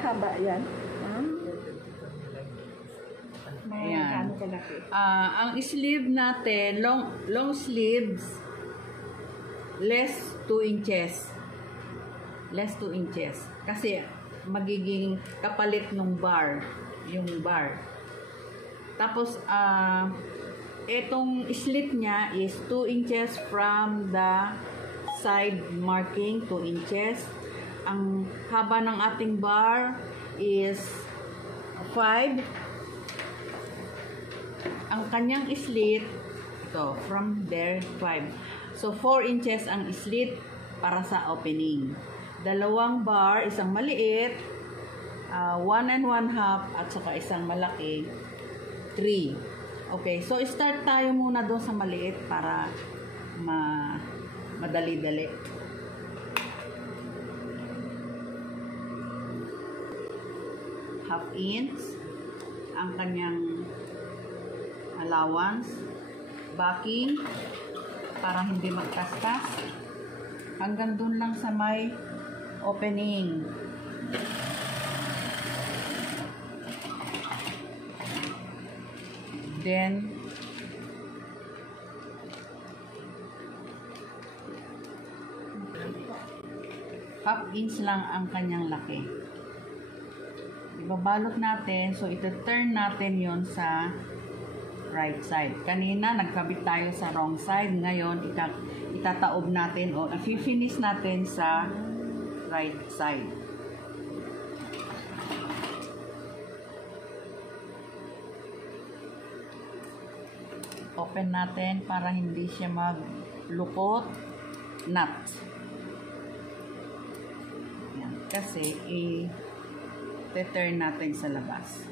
kahaba yan? Ayan. Ang sleeve natin, long sleeves, less 2 inches. Less 2 inches. Kasi magiging kapalit ng bar. Yung bar. Tapos, itong slit niya is 2 inches from the side marking, 2 inches. Ang haba ng ating bar is 5. Ang kanyang slit, ito, from there, 5. So, 4 inches ang slit para sa opening. Dalawang bar, isang maliit, 1 1/2, at saka isang malaki, 3. Okay, so start tayo muna doon sa maliit para madali-dali. Half inch ang kanyang allowance, backing para hindi magkaskas, hanggang dun lang sa may opening. Then half inch lang ang kanyang laki. Ibabalot natin, so ito-turn natin yon sa right side. Kanina, nagkabit tayo sa wrong side. Ngayon, itataob natin o i-finish natin sa right side. Open natin para hindi siya maglukot. Nut. Yan. Kasi, i-turn natin sa labas.